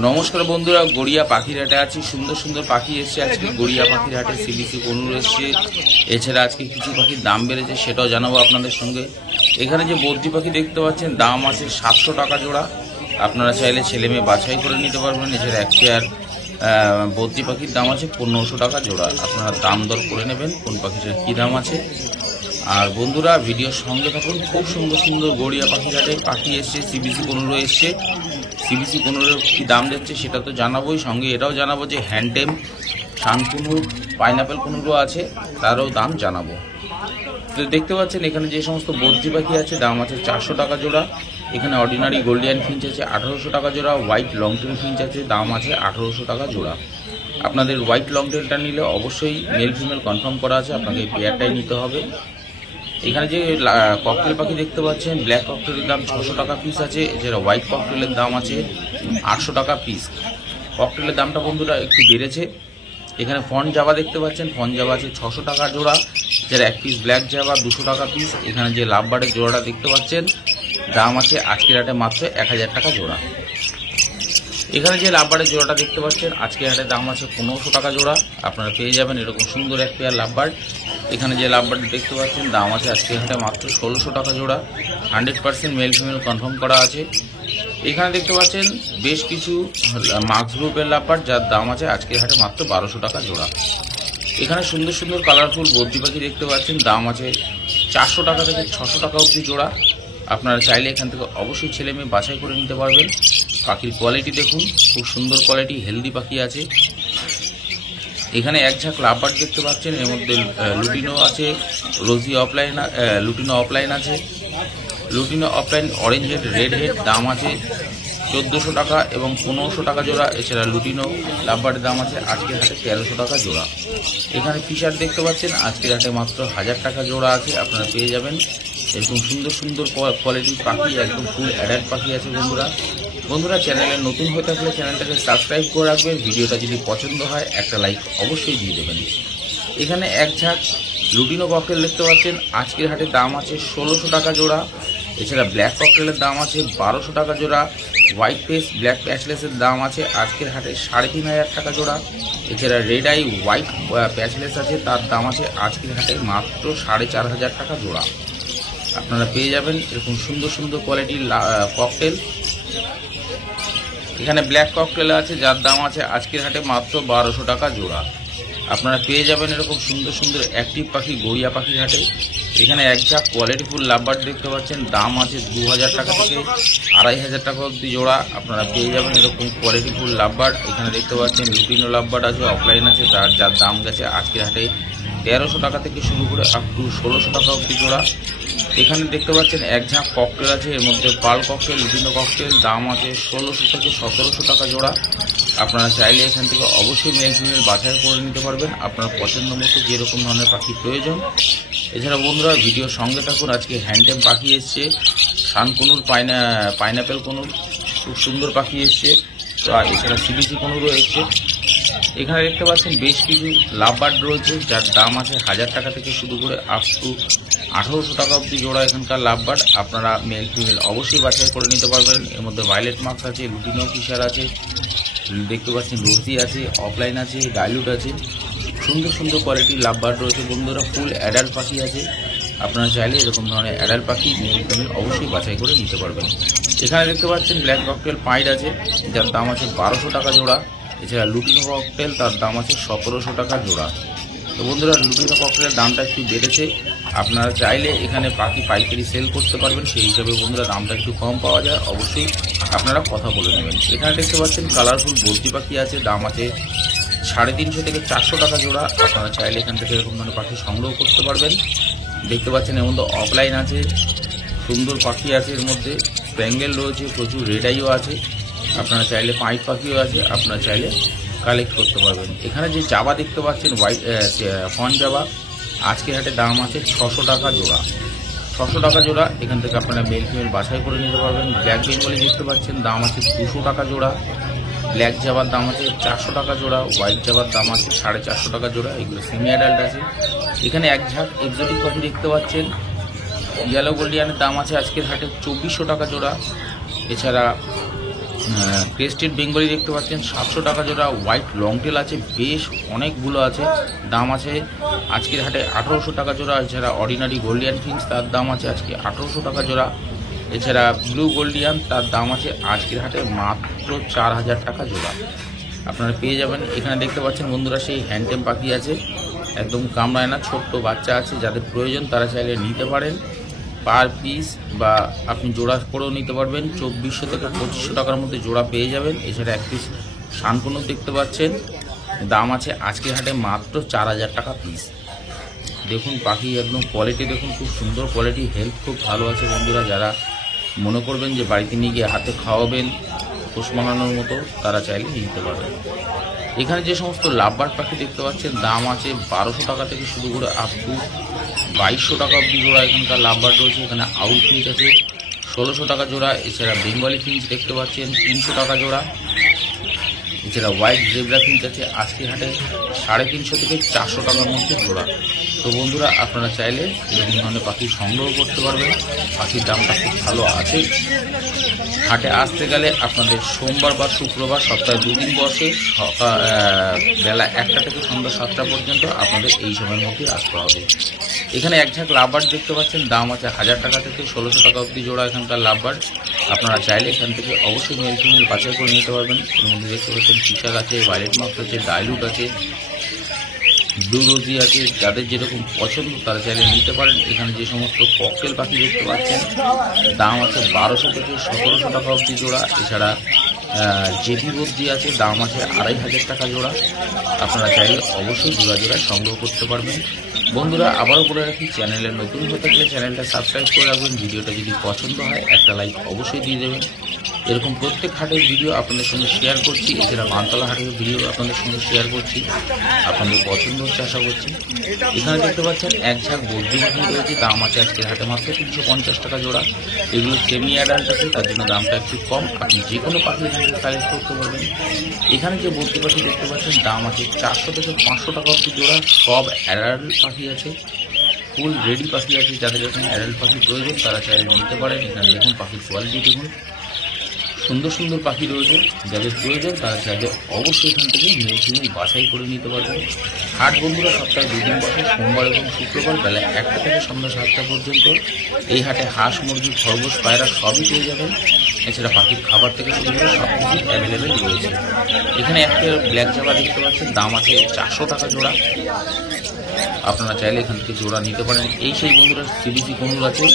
নমস্কার বন্ধুরা, গড়িয়া পাখির হাটে আছি। সুন্দর সুন্দর পাখি এসছে আজকে গড়িয়া পাখির হাটে। সিবিসি কোনুর এসছে, এছাড়া আজকে কিছু পাখির দাম বেড়েছে, সেটাও জানাবো আপনাদের সঙ্গে। এখানে যে বদ্রি পাখি দেখতে পাচ্ছেন, দাম আছে 700 টাকা জোড়া। আপনারা চাইলে ছেলে মেয়ে বাছাই করে নিতে পারবেন। এছাড়া এক পেয়ার বদ্রি পাখির দাম আছে 1500 টাকা জোড়া। আপনারা দাম দর করে নেবেন কোন পাখিটার কী দাম আছে। আর বন্ধুরা, ভিডিওর সঙ্গে থাকুন। খুব সুন্দর সুন্দর গড়িয়া পাখির হাটে পাখি এসছে, সিবিসি কোনুরও এসছে। সিবিসি কোনুরের কী দাম দিচ্ছে সেটা তো জানাবোই, সঙ্গে এটাও জানাবো যে হ্যান্ডটেম শান কুনুর, পাইনাপেল কুনুরও আছে, তারও দাম জানাবো। তো দেখতে পাচ্ছেন এখানে যে সমস্ত বদ্রি পাখি আছে, দাম আছে 400 টাকা জোড়া। এখানে অর্ডিনারি গোল্ডিয়ান ফিঞ্চ আছে 1800 টাকা জোড়া। হোয়াইট লং টেল ফিঞ্চ আছে, দাম আছে 1800 টাকা জোড়া। আপনাদের হোয়াইট লং টেলটা নিলে অবশ্যই মেল ফিমেল কনফার্ম করা আছে, আপনাকে এই পেয়ারটাই নিতে হবে। এখানে যে ককটেল পাখি দেখতে পাচ্ছেন, ব্ল্যাক ককটেলের দাম 600 টাকা পিস আছে। এছাড়া হোয়াইট ককটেলের দাম আছে 800 টাকা পিস। ককটেলের দামটা বন্ধুরা একটু বেড়েছে। এখানে ফন জাভা দেখতে পাচ্ছেন, ফন জাভা আছে 600 টাকা জোড়া। যারা এক পিস ব্ল্যাক জাভা 200 টাকা পিস। এখানে যে লাভবার্ডের জোড়াটা দেখতে পাচ্ছেন, দাম আছে আজকের হাটে মাত্র 1000 টাকা জোড়া। এখানে যে লাভবার্ডের জোড়াটা দেখতে পাচ্ছেন, আজকের হাটে দাম আছে 1500 টাকা জোড়া। আপনারা পেয়ে যাবেন এরকম সুন্দর এক পেয়ার লাভবার্ড। এখানে যে লাভবার্ড দেখতে পাচ্ছেন, দাম আছে আজকের হাটে মাত্র 1600 টাকা জোড়া। 100% মেল ফিমেল কনফার্ম করা আছে। এখানে দেখতে পাচ্ছেন বেশ কিছু মাক্স গ্রুপের লাভবার্ড, যার দাম আছে আজকের হাটে মাত্র 1200 টাকা জোড়া। এখানে সুন্দর সুন্দর কালারফুল বদ্রি পাখি দেখতে পাচ্ছেন, দাম আছে 400 টাকা থেকে 600 টাকা অবধি জোড়া। আপনারা চাইলে এখান থেকে অবশ্যই ছেলে মেয়ে বাছাই করে নিতে পারবেন। পাখির কোয়ালিটি দেখুন, খুব সুন্দর কোয়ালিটি, হেলদি পাখি আছে। এখানে এক ঝাঁক লাভবার্ড দেখতে পাচ্ছেন, এর মধ্যে লুটিনো আছে, রোজি অফলাইন, লুটিনো অফলাইন আছে। Lutino opaline orange head, red head, দাম আছে 1400 টাকা এবং 1500 টাকা জোড়া। এছাড়া লুটিনো লাভবার্ডের দাম আছে আজকের হাটে 1300 টাকা জোড়া। এখানে ফিশার দেখতে পাচ্ছেন, আজকের হাটে মাত্র 1000 টাকা জোড়া আছে। আপনারা পেয়ে যাবেন এরকম সুন্দর সুন্দর কোয়ালিটির পাখি, একদম ফুল অ্যাডাল্ট পাখি আছে। বন্ধুরা চ্যানেলে নতুন হয়ে থাকলে চ্যানেলটাকে সাবস্ক্রাইব করে রাখবেন। ভিডিওটা যদি পছন্দ হয় একটা লাইক অবশ্যই দিয়ে দেবেন। এখানে এক ঝাঁক লুটিনো ককটেল দেখতে পাচ্ছেন, আজকের হাটে দাম আছে 1600 টাকা জোড়া। এছাড়া ব্ল্যাক ককটেলের দাম আছে 1200 টাকা জোড়া। হোয়াইট ফেস ব্ল্যাক প্যাচলেসের দাম আছে আজকের হাটে 3500 টাকা জোড়া। এছাড়া রেড আই হোয়াইট প্যাচলেস আছে, তার দাম আছে আজকের হাটে মাত্র 4500 টাকা জোড়া। আপনারা পেয়ে যাবেন এরকম সুন্দর সুন্দর কোয়ালিটির ককটেল। এখানে ব্ল্যাক ককটেল আছে, যার দাম আছে আজকের হাটে মাত্র 1200 টাকা জোড়া। আপনারা পেয়ে যাবেন এরকম সুন্দর সুন্দর অ্যাক্টিভ পাখি গড়িয়া পাখির হাটে। এখানে এক ঝাঁক কোয়ালিটিফুল লাভবার্ড দেখতে পাচ্ছেন, দাম আছে 2000 টাকা থেকে 2500 টাকা অবধি জোড়া। আপনারা পেয়ে যাবেন এরকম কোয়ালিটিফুল লাভবার্ড। এখানে দেখতে পাচ্ছেন লুটিনো লাভবার্ড আছে, অফলাইন আছে, যার দাম গেছে আজকের হাটে 1300 টাকা থেকে শুরু করে আপ টু 1600 টাকা অবধি জোড়া। এখানে দেখতে পাচ্ছেন এক ঝাঁক ককটেল আছে, এর মধ্যে পাল ককটেল, লুটিনো ককটেল, দাম আছে 1600 থেকে 1700 টাকা জোড়া। আপনারা চাইলে এখান থেকে অবশ্যই মেল ফিমেল বাছাই করে নিতে পারবেন আপনার পছন্দ মতো যেরকম ধরনের পাখি প্রয়োজন। এছাড়া বন্ধুরা ভিডিওর সঙ্গে থাকুন। আজকে হ্যান্ডটেম পাখি এসছে, শান কুনুর, পাইনাপেল কুনুর, খুব সুন্দর পাখি এসছে। তো আর এছাড়া সিবিসি কুনুরও এসছে। এখানে দেখতে পাচ্ছেন বেশ কিছু লাভবার্ড রয়েছে, যার দাম আছে 1000 টাকা থেকে শুরু করে আপ টু 1800 টাকা অবধি জোড়া এখানকার লাভবার্ড। আপনারা মেল ফিমেল অবশ্যই বাছাই করে নিতে পারবেন। এর মধ্যে ভায়োলেট মার্কস আছে, লুটিনো ফিশার আছে, দেখতে পাচ্ছেন রোজি আছে, অফলাইন আছে, ডাইলুট আছে। সুন্দর সুন্দর কোয়ালিটির লাভবার্ড রয়েছে বন্ধুরা, ফুল অ্যাডাল্ট পাখি আছে। আপনারা চাইলে এরকম ধরনের অ্যাডাল্ট পাখি মেল ফিমেল অবশ্যই বাছাই করে নিতে পারবেন। এখানে দেখতে পাচ্ছেন ব্ল্যাক ককটেল পাইড আছে, যার দাম আছে 1200 টাকা জোড়া। এছাড়া লুটিনো ককটেল, তার দাম আছে 1700 টাকা জোড়া। তো বন্ধুরা লুটিনো ককটেলের দামটা একটু বেড়েছে। আপনারা চাইলে এখানে পাখি পাইকারি সেল করতে পারবেন, সেই হিসাবে বন্ধুরা দামটা একটু কম পাওয়া যায়, অবশ্যই আপনারা কথা বলে নেবেন। এখানে দেখতে পাচ্ছেন কালারফুল বদ্রি পাখি আছে, দাম আছে 350 থেকে 400 টাকা জোড়া। আপনারা চাইলে এখান থেকে এরকম ধরনের পাখি সংগ্রহ করতে পারবেন। দেখতে পাচ্ছেন এর মধ্যে অফলাইন আছে, সুন্দর পাখি আছে, এর মধ্যে স্প্যাঙ্গেল রয়েছে, প্রচুর রেড আইও আছে। আপনারা চাইলে পাইপ পাখিও আছে, আপনারা চাইলে কালেক্ট করতে পারবেন। এখানে যে জাভা দেখতে পাচ্ছেন হোয়াইট ফন জাভা, আজকের হাটে দাম আছে 600 টাকা জোড়া। 600 টাকা জোড়া। এখান থেকে আপনারা মেল ফিমেল বাছাই করে নিতে পারবেন। ব্ল্যাক বেঙ্গলি দেখতে পাচ্ছেন, দাম আছে 200 টাকা জোড়া। ব্ল্যাক জাভার দাম আছে 400 টাকা জোড়া। হোয়াইট জাভার দাম আছে 450 টাকা জোড়া। এগুলো সেমি অ্যাডাল্ট আছে। এখানে এক ঝাঁক এক্সোটিক পাখি দেখতে পাচ্ছেন, ইয়েলো গোল্ডিয়ানের দাম আছে আজকের হাটে 2400 টাকা জোড়া। এছাড়া ক্রেস্টেড বেঙ্গলি দেখতে পাচ্ছেন 700 টাকা জোড়া। হোয়াইট লং টেল আছে, বেশ অনেকগুলো আছে, দাম আছে আজকের হাটে 1800 টাকা জোড়া। এছাড়া অর্ডিনারি গোল্ডিয়ান ফিঞ্চ, তার দাম আছে আজকে 1800 টাকা জোড়া। এছাড়া ব্লু গোল্ডিয়ান, তার দাম আছে আজকের হাটে মাত্র 4000 টাকা জোড়া। আপনারা পেয়ে যাবেন। এখানে দেখতে পাচ্ছেন বন্ধুরা সেই হ্যান্ডটেম পাখি আছে, একদম কামড়ায় না, ছোট্ট বাচ্চা আছে, যাদের প্রয়োজন তারা চাইলে নিতে পারেন। পার পিস বা আপনি জোড়া করেও নিতে পারবেন। 2400 থেকে 2500 টাকার মধ্যে জোড়া পেয়ে যাবেন। এছাড়া এক পিস শানকুনো দেখতে পাচ্ছেন, দাম আছে আজকের হাটে মাত্র 4000 টাকা পিস। দেখুন পাখি একদম কোয়ালিটি দেখুন, খুব সুন্দর কোয়ালিটি, হেলথ খুব ভালো আছে বন্ধুরা। যারা মনে করবেন যে বাড়িতে নিয়ে গিয়ে হাতে খাওয়াবেন পোষ মানানোর মতো, তারা চাইলে নিতে পারবেন। এখানে যে সমস্ত লাভবার্ড পাখি দেখতে পাচ্ছেন, দাম আছে 1200 টাকা থেকে শুরু করে আপ টু 2200 টাকা অব্দি জোড়া এখানকার লাভবার্ড রয়েছে। এখানে আউল ফিঞ্চ আছে 1600 টাকা জোড়া। এছাড়া বেঙ্গলি ফিঞ্চ দেখতে পাচ্ছেন 300 টাকা জোড়া। এছাড়া হোয়াইট জেব্রা ফিঞ্চ আছে আজকের হাটে 350 থেকে 400 টাকার মধ্যে জোড়া। তো বন্ধুরা আপনারা চাইলে এরকম ধরনের পাখি সংগ্রহ করতে পারবেন। পাখির দামটা খুব ভালো আছে। হাটে আসতে গেলে আপনাদের সোমবার বা শুক্রবার সপ্তাহে 2 দিন বসে, বেলা 1টা থেকে সন্ধ্যা 7টা পর্যন্ত আপনাদের এই সময়ের মধ্যে আসতে হবে। এখানে এক ঝাঁক লাভবার্ড দেখতে পাচ্ছেন, দাম আছে 1000 টাকা থেকে 1600 টাকা অবধি জোড়া এখানকার লাভবার্ড। আপনারা চাইলে এখান থেকে অবশ্যই মেল ফিমেল বাছাই করে নিতে পারবেন। এর মধ্যে দেখতে পাচ্ছেন ফিচার আছে, ভায়োলেট মাস্ক আছে, ডাইলুট আছে, ব্লু রোজি আছে। যাদের যেরকম পছন্দ তারা চাইলে নিতে পারেন। এখানে যে সমস্ত ককটেল পাখি দেখতে পাচ্ছেন, দাম আছে 1200 থেকে 1700 টাকা অবধি জোড়া। এছাড়া জেপি বদ্রি আছে, দাম আছে 2500 টাকা জোড়া। আপনারা চাইলে অবশ্যই জোড়া জোড়ায় সংগ্রহ করতে পারবেন। বন্ধুরা আবারও বলে রাখি, চ্যানেলে নতুন হয়ে থাকলে চ্যানেলটা সাবস্ক্রাইব করে রাখবেন। ভিডিওটা যদি পছন্দ হয় একটা লাইক অবশ্যই দিয়ে দেবেন। এরকম প্রত্যেক হাটের ভিডিও আপনাদের সঙ্গে শেয়ার করছি। এছাড়া মানতলা হাটের ভিডিও আপনাদের সঙ্গে শেয়ার করছি। আপনাদের পছন্দ হচ্ছে আশা করছি। এখানে দেখতে পাচ্ছেন এক ঝাঁক বদ্রি পাখি রয়েছে, দাম আছে আজকের হাটে মাত্র 350 টাকা জোড়া। এগুলো সেমি অ্যাডাল্ট আছে, তার জন্য দামটা একটু কম। আপনি যে কোনো পাখি এখানে কালেক্ট করতে পারবেন। এখানে যে বদ্রি পাখি দেখতে পাচ্ছেন, দাম আছে 400 থেকে 500 টাকা অবধি জোড়া। সব অ্যাডাল্ট পাখি আছে, ফুল রেডি পাখি আছে। যাদের এখানে অ্যাডাল্ট পাখি প্রয়োজন তারা চাইলে নিতে পারেন। এখানে দেখুন পাখির কোয়ালিটি দেখুন, সুন্দর সুন্দর পাখি রয়েছে। যাদের প্রয়োজন তারা চাইলে অবশ্যই এখান থেকে মেল ফিমেল বাছাই করে নিতে পারবেন। হাট বন্ধুরা সপ্তাহে 2 দিন বসে, সোমবার এবং শুক্রবার বেলা 1টা থেকে সন্ধ্যা 7টা পর্যন্ত। এই হাটে হাঁস, মুরগি, খরগোশ, পায়রা সবই পেয়ে যাবেন। এছাড়া পাখির খাবার থেকে শুরু করে সব কিছু অ্যাভেলেবেল রয়েছে। এখানে একটা ব্ল্যাক জাভা দেখতে পাচ্ছেন, দাম আছে 400 টাকা জোড়া। আপনারা চাইলে এখান থেকে জোড়া নিতে পারেন। এই সেই বন্ধুরা সিবিসি কোনুর আছে,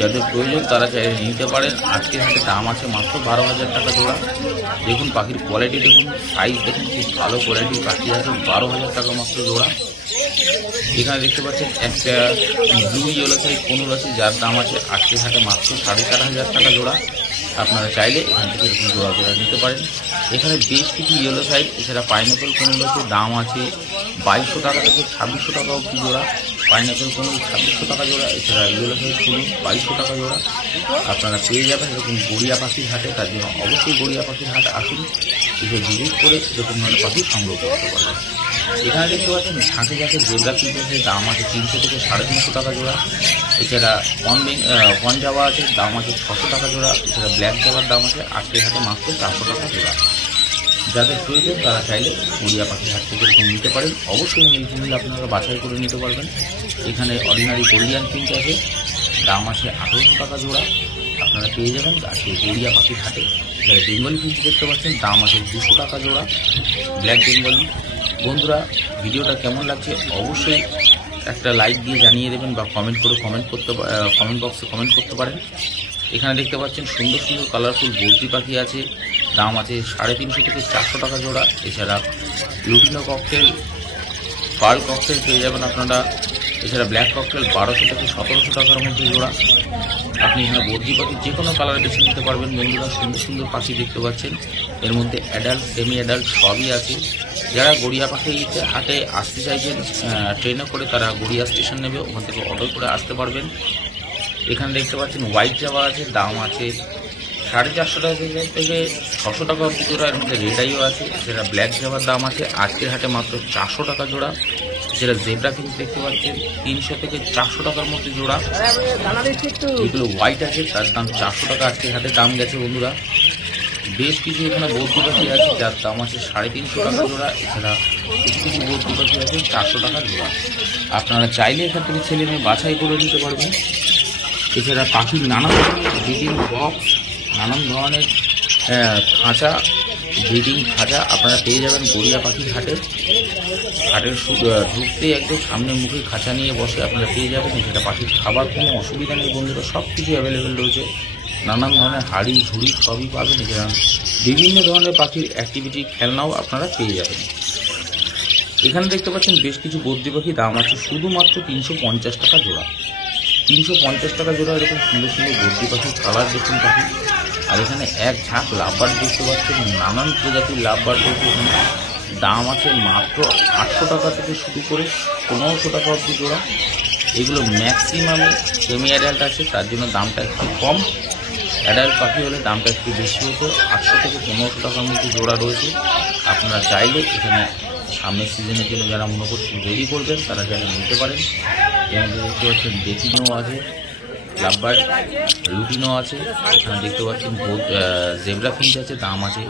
যাদের প্রয়োজন তারা চাইলে নিতে পারেন। আজকের হাতে দাম আছে মাত্র 12,000 টাকা জোড়া। দেখুন পাখির কোয়ালিটি দেখুন, সাইজ দেখুন, খুব ভালো কোয়ালিটির পাখি আছে। 12,000 টাকা মাত্র জোড়া। এখানে দেখতে পাচ্ছেন একটা ব্লু ইয়েলো সাইজ কোনুর আছে, যার দাম আছে আজকের হাটে মাত্র 4,500 টাকা জোড়া। আপনারা চাইলে এখান থেকে এরকম জোড়া জোড়া নিতে পারেন। এখানে বেশ কিছু ইয়েলো সাইড, এছাড়া পাইনাপেল কোনুর আছে, দাম আছে 2200 টাকা থেকে 2600 টাকা অবধি জোড়া। পাইনাপেল কোনুর 2600 টাকা জোড়া। এছাড়া ইয়েলো সাইজ কোনুর 2200 টাকা জোড়া। আপনারা পেয়ে যাবেন এরকম গড়িয়া পাখির হাটে। তার জন্য অবশ্যই গড়িয়া পাখির হাটে আসুন, এসে ভিজিট করে এরকম ধরনের পাখি সংগ্রহ করতে পারবেন। এখানে দেখতে পাচ্ছেন ঝাঁকে ঝাঁকে জেব্রা ফিঞ্চ আছে, দাম আছে 300 থেকে 350 টাকা জোড়া। এছাড়া কন জাভা আছে, দাম আছে 600 টাকা জোড়া। এছাড়া ব্ল্যাক জাভার দাম আছে আজকের হাটে মাত্র 400 টাকা জোড়া। যাদের প্রয়োজন তারা চাইলে গড়িয়া পাখির হাট থেকে এরকম নিতে পারেন। অবশ্যই মেল ফিমেল আপনারা বাছাই করে নিতে পারবেন। এখানে অর্ডিনারি গোল্ডিয়ান ফিঞ্চ আছে, দাম আছে 1800 টাকা জোড়া। আপনারা পেয়ে যাবেন আজকে গড়িয়া পাখির হাটে। এছাড়া বেঙ্গলি ফিঞ্চ দেখতে পাচ্ছেন, দাম আছে 200 টাকা জোড়া, ব্ল্যাক বেঙ্গলি। বন্ধুরা ভিডিওটা কেমন লাগছে অবশ্যই একটা লাইক দিয়ে জানিয়ে দেবেন, বা কমেন্ট বক্সে কমেন্ট করতে পারেন। এখানে দেখতে পাচ্ছেন সুন্দর সুন্দর কালারফুল বদ্রি পাখি আছে, দাম আছে 350 থেকে 400 টাকা জোড়া। এছাড়া লুটিনো ককটেল, পার্ল ককটেল পেয়ে যাবেন আপনারা। এছাড়া ব্ল্যাক ককটেল 1200 থেকে 1700 টাকার মধ্যে জোড়া। আপনি এখানে বদ্রি পাখির যে কোনো কালার বেছে নিতে পারবেন। বন্ধুরা সুন্দর সুন্দর পাখি দেখতে পাচ্ছেন, এর মধ্যে অ্যাডাল্ট, সেমি অ্যাডাল্ট সবই আছে। যারা গড়িয়া পাখিতে হাটে আসতে চাইছেন ট্রেনে করে, তারা গড়িয়া স্টেশন নেবে, ওখান থেকে অটো করে আসতে পারবেন। এখানে দেখতে পাচ্ছেন হোয়াইট জাভা আছে, দাম আছে 450 টাকা থেকে 600 টাকা অবধি জোড়া। এর মধ্যে রেড আইও আছে। সেটা ব্ল্যাক জাভার দাম আছে আজকের হাটে মাত্র 400 টাকা জোড়া। যেটা জেব্রা ফিঞ্চ দেখতে পাচ্ছেন 300 থেকে 400 টাকার মধ্যে জোড়া। যেগুলো হোয়াইট আছে তার দাম 400 টাকা আজকের হাটে দাম গেছে বন্ধুরা। বেশ কিছু এখানে বৌদ্ধ পাখি আছে যার দাম আছে 350 টাকা জোড়া। এছাড়া কিছু কিছু বৌদ্ধ পাখি আছে 400 টাকা জোড়া। আপনারা চাইলে এখান থেকে ছেলে মেয়ে বাছাই করে নিতে পারবেন। এছাড়া পাখির নানা ধরনের ব্রিডিং বক্স, নানান ধরনের খাঁচা, ব্রিডিং খাঁচা আপনারা পেয়ে যাবেন গড়িয়া পাখির হাটের ঢুকতে একদম সামনে মুখে খাঁচা নিয়ে বসে আপনারা পেয়ে যাবেন। এছাড়া পাখির খাবার কোনো অসুবিধা নেই বন্ধুরা, সব কিছু অ্যাভেলেবেল রয়েছে। নানান ধরনের হাড়ি ঝুড়ি সবই পাবেন। এছাড়া বিভিন্ন ধরনের পাখির অ্যাক্টিভিটি খেলনাও আপনারা পেয়ে যাবেন। এখানে দেখতে পাচ্ছেন বেশ কিছু বদ্রি পাখি, দাম আছে শুধুমাত্র 350 টাকা জোড়া। 350 টাকা জোড়া এরকম সুন্দর সুন্দর বদ্রি পাখির কালার দেখুন পাখি। আর এখানে এক ঝাঁক লাভবার্ড দেখতে পাচ্ছেন, নানান প্রজাতির লাভবার্ড রয়েছে। এখানে দাম আছে মাত্র 800 টাকা থেকে শুরু করে 1500 টাকা অবধি জোড়া। এগুলো ম্যাক্সিমাম সেমি অ্যাডাল্ট আছে, তার জন্য দামটা একটু কম। অ্যাডাল্ট পাখি হলে দামটা একটু বেশি হতো। 800 থেকে 1500 টাকার মধ্যে জোড়া রয়েছে। আপনারা চাইলে এখানে সামনের সিজনের জন্য যারা মনে করছেন রেডি করবেন তারা চাইলে নিতে পারেন। এখানে দেখতে পাচ্ছেন ডেকিনো আছে, লাভবার্ড রুটিনও আছে। এখানে দেখতে পাচ্ছেন জেব্রা ফিঞ্চ আছে, দাম আছে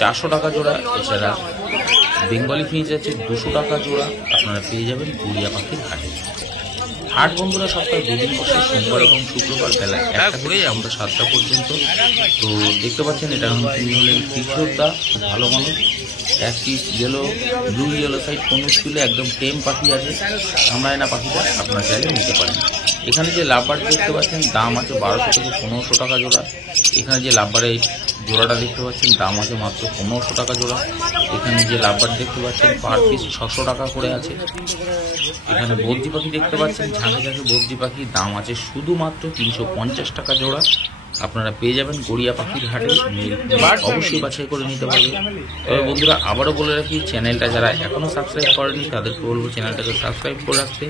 400 টাকা জোড়া। এছাড়া বেঙ্গলি ফিঞ্চ আছে 200 টাকা জোড়া। আপনারা পেয়ে যাবেন গড়িয়া পাখির হাটে। হাট বন্ধুরা সপ্তাহে 2 দিন বসে, সোমবার এবং শুক্রবার বেলা 1টা থেকে আমরা 7টা পর্যন্ত। তো দেখতে পাচ্ছেন এটা তিনি হলেন তীর্থদা, খুব ভালো মানুষ। এক পিস ব্লু ইয়েলো সাইড কোনো স্কুলে একদম টেম পাখি আছে, কামড়ায় না পাখিটা, আপনারা চাইলে নিতে পারেন। এখানে যে লাভবার্ড দেখতে পাচ্ছেন দাম আছে 1200 থেকে 1500 টাকা জোড়া। এখানে যে লাভবার্ডের জোড়াটা দেখতে পাচ্ছেন দাম আছে মাত্র 1500 টাকা জোড়া। এখানে যে লাভবার্ড দেখতে পাচ্ছেন পার পিস 600 টাকা করে আছে। এখানে বদ্রি পাখি দেখতে পাচ্ছেন, ঝাঁকে ঝাঁকে বদ্রি পাখি, দাম আছে শুধুমাত্র 350 টাকা জোড়া। আপনারা পেয়ে যাবেন গড়িয়া পাখির হাটে। অবশ্যই বাছাই করে নিতে পারবেন। তবে বন্ধুরা আবারও বলে রাখি, চ্যানেলটা যারা এখনও সাবস্ক্রাইব করেনি তাদেরকে বলবো চ্যানেলটাকে সাবস্ক্রাইব করে রাখতে।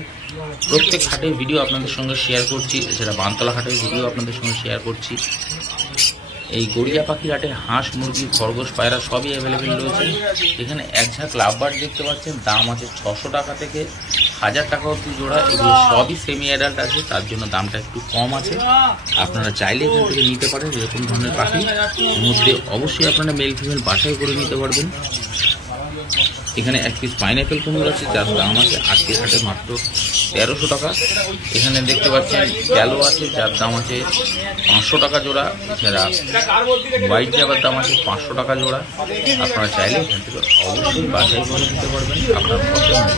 প্রত্যেক হাটের ভিডিও আপনাদের সঙ্গে শেয়ার করছি। এছাড়া বানতলা হাটের ভিডিও আপনাদের সঙ্গে শেয়ার করছি। এই গড়িয়া পাখির হাটে হাঁস, মুরগি, খরগোশ, পায়রা সবই অ্যাভেলেবেল রয়েছে। এখানে এক ঝাঁক লাভবার্ড দেখতে পাচ্ছেন, দাম আছে 600 টাকা থেকে 1000 টাকা অবধি জোড়া। এগুলো সবই সেমি অ্যাডাল্ট আছে, তার জন্য দামটা একটু কম আছে। আপনারা চাইলে এখান থেকে নিতে পারেন এরকম ধরনের পাখি। এর মধ্যে অবশ্যই আপনারা মেল ফিমেল বাছাই করে নিতে পারবেন। এখানে এক পিস পাইনঅ্যাপেল কুমড়ো আছে যার দাম আছে আজকের হাটে মাত্র 1300 টাকা। এখানে দেখতে পাচ্ছেন ক্যালো আছে যার দাম আছে 500 টাকা জোড়া। এছাড়া হোয়াইট জাবার দাম আছে 500 টাকা জোড়া। আপনারা চাইলে এখান থেকে অবশ্যই বাছাই করে নিতে পারবেন আপনার পছন্দ।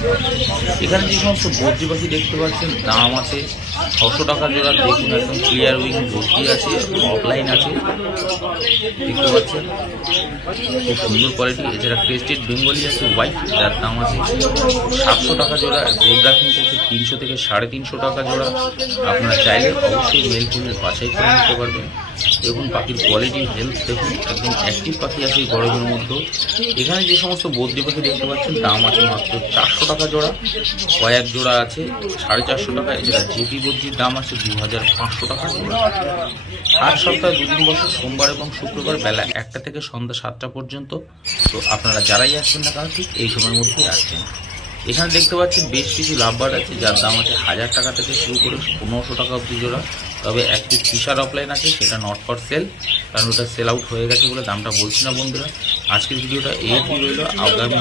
এখানে যে সমস্ত বদ্রি পাখি দেখতে পাচ্ছেন দাম আছে 600 টাকা জোড়া। দেখুন একদম ক্লিয়ার উইং ভর্তি আছে, অফলাইন আছে দেখতে পাচ্ছেন, খুব সুন্দর কোয়ালিটি। এছাড়া ক্রেস্টেড বেঙ্গলি আছে হোয়াইট, যার দাম আছে 700 টাকা জোড়া। জেব্রা ফিঞ্চ আছে 300 থেকে 350 টাকা জোড়া। আপনারা চাইলে অবশ্যই মেল ফিমেল বাছাই করে নিতে পারবেন। দেখুন পাখির কোয়ালিটি, হেলথ দেখুন, একদম অ্যাক্টিভ পাখি আছে এই গরমের মধ্যে। এখানে যে সমস্ত বদ্রি পাখি দেখতে পাচ্ছেন দাম আছে মাত্র 400 টাকা জোড়া। কয়েক জোড়া আছে 450 টাকা। এছাড়া জেপি বদ্রির দাম আছে 2500 টাকা জোড়া। হাট সপ্তাহে 2 দিন বসে, সোমবার এবং শুক্রবার বেলা 1টা থেকে সন্ধ্যা 7টা পর্যন্ত। তো আপনারা যারাই আসবেন না কেন ঠিক এই সময়ের মধ্যেই আসবেন। এখানে দেখতে পাচ্ছেন বেশ কিছু লাভবার্ড আছে যার দাম আছে 1000 টাকা থেকে শুরু করে 1500 টাকা অবধি জোড়া। তবে একটি ফিশার অফলাইন আছে, সেটা নট ফর সেল, কারণ ওটা সেল আউট হয়ে গেছে বলে দামটা বলছি না বন্ধুরা। আজকের ভিডিওটা এই রইল। আগামী